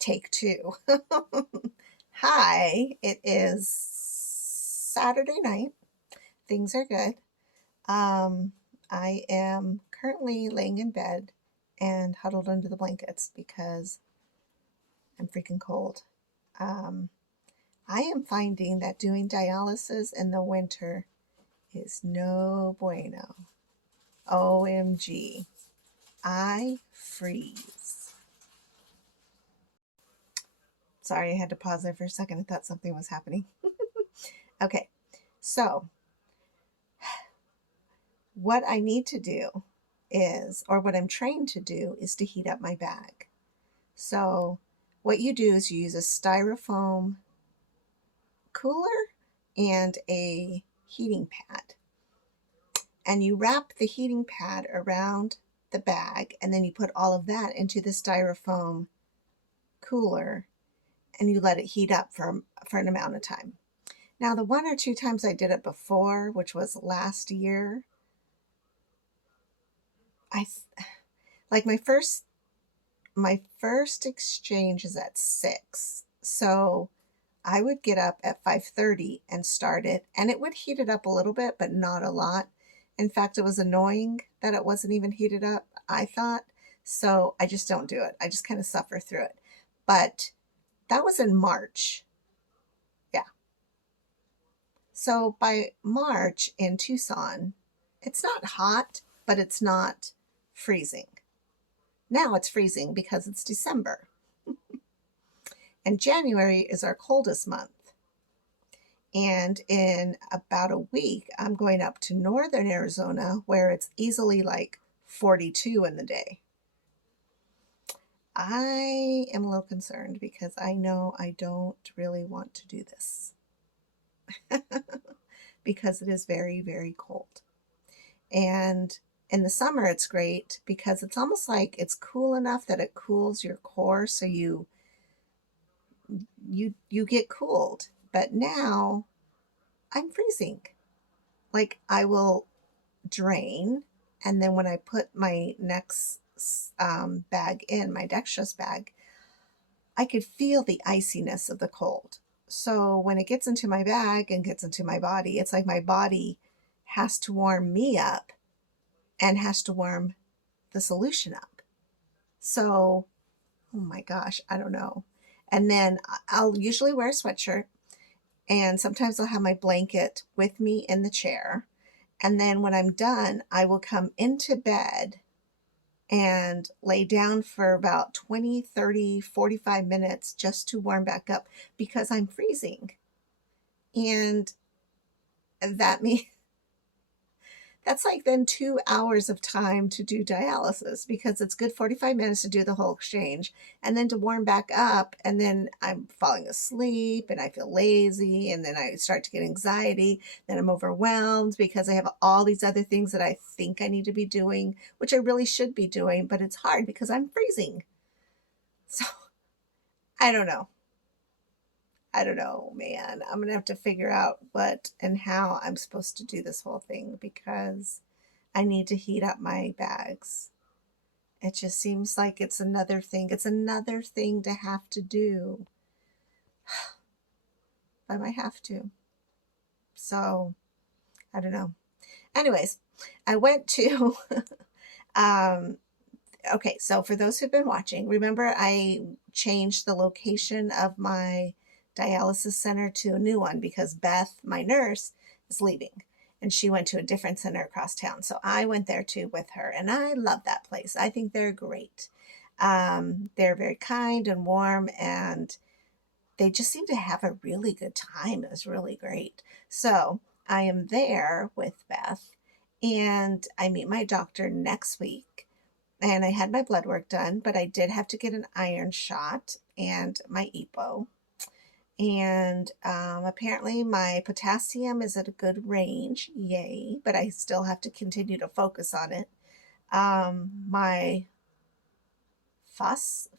Take two. Hi, it is Saturday night. Things are good. Um, I am currently laying in bed and huddled under the blankets because I'm freaking cold. Um, I am finding that doing dialysis in the winter is no bueno. OMG. I freeze. Sorry, I had to pause there for a second. I thought something was happening. Okay, so what I need to do is, or what I'm trained to do, is to heat up my bag. So what you do is you use a styrofoam cooler and a heating pad. And you wrap the heating pad around the bag, and then you put all of that into the styrofoam cooler, and you let it heat up for an amount of time. Now, the one or two times I did it before, which was last year, I like my first exchange is at 6. So I would get up at 5:30 and start it, and it would heat it up a little bit, but not a lot. In fact, it was annoying that it wasn't even heated up, I thought. So I just don't do it. I just kind of suffer through it. But that was in March. Yeah. So by March in Tucson, it's not hot, but it's not freezing. Now it's freezing because it's December. And January is our coldest month. And in about a week, I'm going up to northern Arizona where it's easily like 42 in the day. I am a little concerned because I know I don't really want to do this because it is very, very cold. And in the summer, it's great because it's almost like it's cool enough that it cools your core, so you get cooled. But now I'm freezing. Like I will drain, and then when I put my next bag in, my dextrose bag, I could feel the iciness of the cold. So when it gets into my bag and gets into my body, it's like my body has to warm me up and has to warm the solution up. So, oh my gosh, I don't know. And then I'll usually wear a sweatshirt, and sometimes I'll have my blanket with me in the chair. And then when I'm done, I will come into bed and lay down for about 20, 30, 45 minutes just to warm back up because I'm freezing. And that means that's like then 2 hours of time to do dialysis because it's good 45 minutes to do the whole exchange and then to warm back up. And then I'm falling asleep and I feel lazy. And then I start to get anxiety. Then I'm overwhelmed because I have all these other things that I think I need to be doing, which I really should be doing, but it's hard because I'm freezing. So I don't know. I don't know, man. I'm going to have to figure out what and how I'm supposed to do this whole thing because I need to heat up my bags. It just seems like it's another thing. It's another thing to have to do. I might have to. So, I don't know. Anyways, I went to, um, okay, so for those who've been watching, remember I changed the location of my dialysis center to a new one because Beth, my nurse, is leaving and she went to a different center across town. So I went there too with her, and I love that place. I think they're great. They're very kind and warm, and they just seem to have a really good time. It was really great. So I am there with Beth, and I meet my doctor next week. And I had my blood work done, but I did have to get an iron shot and my EPO. And apparently my potassium is at a good range, yay, but I still have to continue to focus on it. My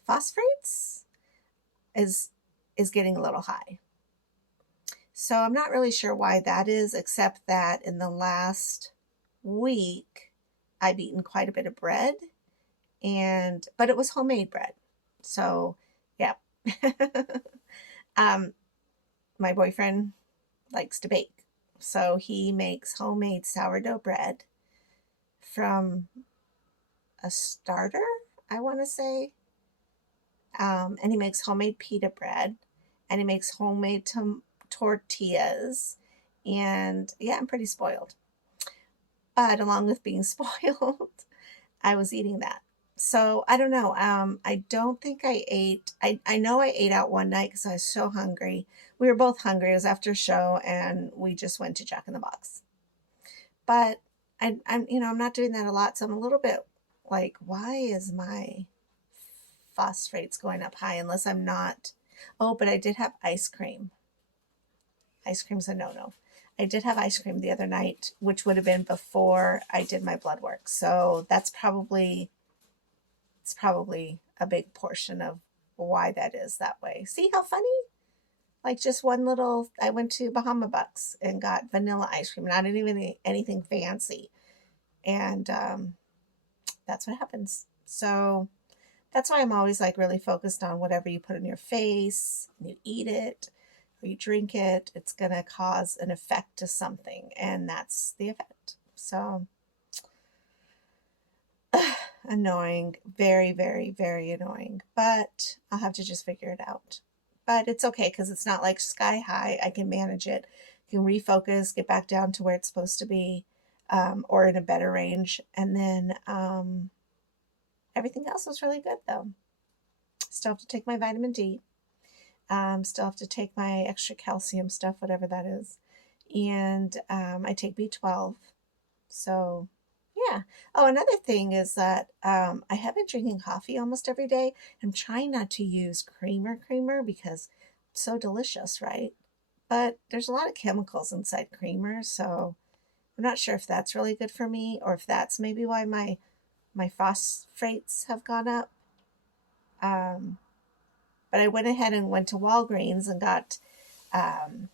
phosphates is getting a little high. So I'm not really sure why that is, except that in the last week, I've eaten quite a bit of bread, but it was homemade bread. So yeah, um, my boyfriend likes to bake. So he makes homemade sourdough bread from a starter, I want to say. And he makes homemade pita bread, and he makes homemade tortillas. And yeah, I'm pretty spoiled. But along with being spoiled, I was eating that. So I don't know. I don't think I ate. I know I ate out one night because I was so hungry. We were both hungry. It was after a show, and we just went to Jack in the Box. But I'm not doing that a lot, so I'm a little bit like, why is my phosphates going up high? Unless I'm not. Oh, but I did have ice cream. Ice cream's a no-no. I did have ice cream the other night, which would have been before I did my blood work. So it's probably a big portion of why that is that way. See how funny? Like just one little, I went to Bahama Bucks and got vanilla ice cream, not even anything fancy. And that's what happens. So that's why I'm always like really focused on whatever you put in your face, and you eat it or you drink it, it's going to cause an effect to something. And that's the effect. So annoying, very, very, very annoying. But I'll have to just figure it out. But it's okay because it's not like sky high. I can manage it, I can refocus, get back down to where it's supposed to be, or in a better range. And then everything else was really good though. Still have to take my vitamin D. Still have to take my extra calcium stuff, whatever that is. And I take B12. So, yeah. Oh, another thing is that I have been drinking coffee almost every day. I'm trying not to use creamer because it's so delicious, right? But there's a lot of chemicals inside creamer, so I'm not sure if that's really good for me or if that's maybe why my phosphates have gone up. Um, but I went ahead and went to Walgreens and got um,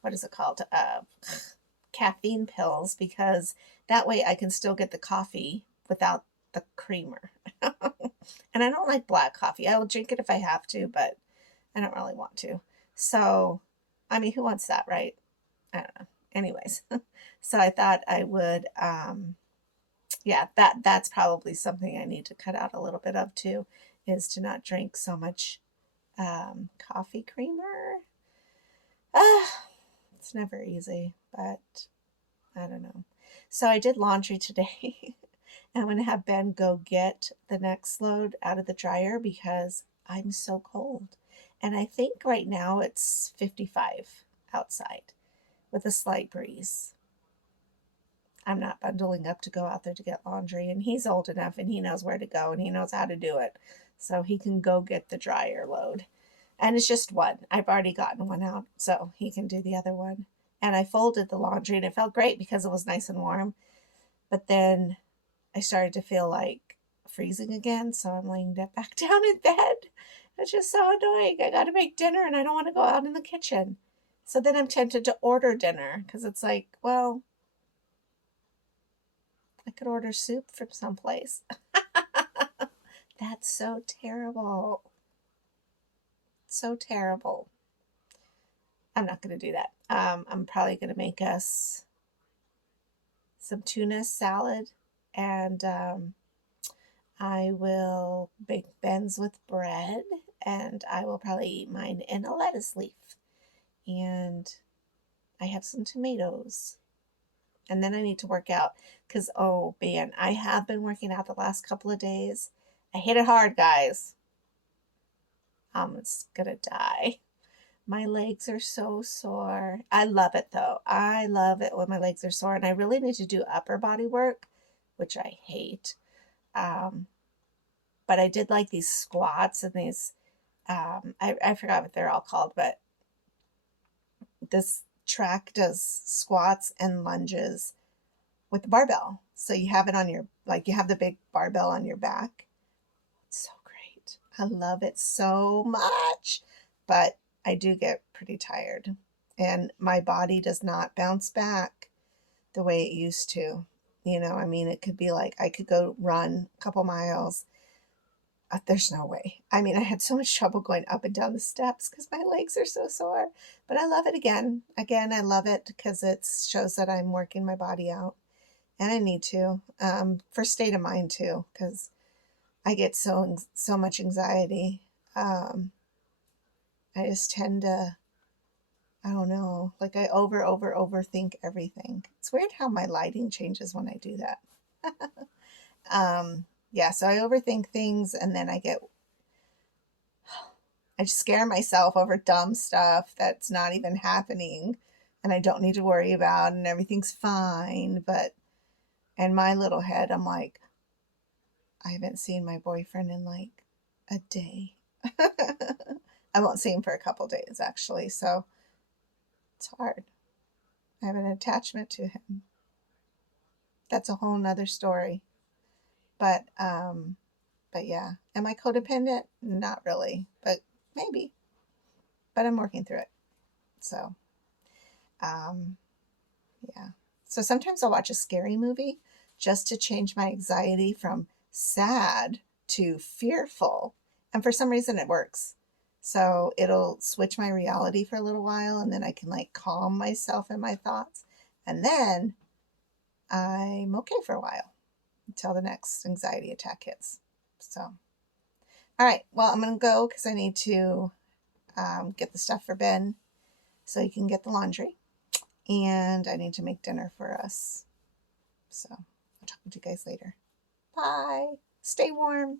what is it called? Caffeine pills because that way I can still get the coffee without the creamer. And I don't like black coffee. I will drink it if I have to, but I don't really want to. So, I mean, who wants that, right? I don't know. Anyways, so I thought I would, yeah, that's probably something I need to cut out a little bit of too, is to not drink so much coffee creamer. Ah, it's never easy, but I don't know. So I did laundry today. And I'm going to have Ben go get the next load out of the dryer because I'm so cold. And I think right now it's 55 outside with a slight breeze. I'm not bundling up to go out there to get laundry. And he's old enough and he knows where to go and he knows how to do it. So he can go get the dryer load. And it's just one. I've already gotten one out, so he can do the other one. And I folded the laundry and it felt great because it was nice and warm. But then I started to feel like freezing again, so I'm laying back down in bed. It's just so annoying. I got to make dinner and I don't want to go out in the kitchen. So then I'm tempted to order dinner because it's like, well, I could order soup from someplace. That's so terrible. So terrible. I'm not going to do that. I'm probably going to make us some tuna salad and I will bake Ben's with bread and I will probably eat mine in a lettuce leaf. And I have some tomatoes. And then I need to work out because, oh man, I have been working out the last couple of days. I hit it hard, guys. I'm gonna die. My legs are so sore. I love it though. I love it when my legs are sore. And I really need to do upper body work, which I hate. Um, but I did like these squats and these, I forgot what they're all called, but this track does squats and lunges with the barbell. So you have it on your, like you have the big barbell on your back. It's so great. I love it so much. But I do get pretty tired. And my body does not bounce back the way it used to. You know, I mean, it could be like I could go run a couple miles there's no way. I mean, I had so much trouble going up and down the steps because my legs are so sore. But I love it again. Again, I love it because it shows that I'm working my body out. And I need to, for state of mind too, because I get so much anxiety. I just tend to, I don't know, like I overthink everything. It's weird how my lighting changes when I do that. Yeah, so I overthink things and then I just scare myself over dumb stuff that's not even happening and I don't need to worry about and everything's fine. But in my little head, I'm like, I haven't seen my boyfriend in like a day. I won't see him for a couple days actually, so it's hard. I have an attachment to him. That's a whole nother story. But yeah. Am I codependent? Not really, but maybe. But I'm working through it. So um yeah. So sometimes I'll watch a scary movie just to change my anxiety from sad to fearful. And for some reason it works. So it'll switch my reality for a little while and then I can like calm myself in my thoughts. And then I'm okay for a while until the next anxiety attack hits. So, all right. Well, I'm going to go because I need to get the stuff for Ben so he can get the laundry. And I need to make dinner for us. So I'll talk to you guys later. Bye. Stay warm.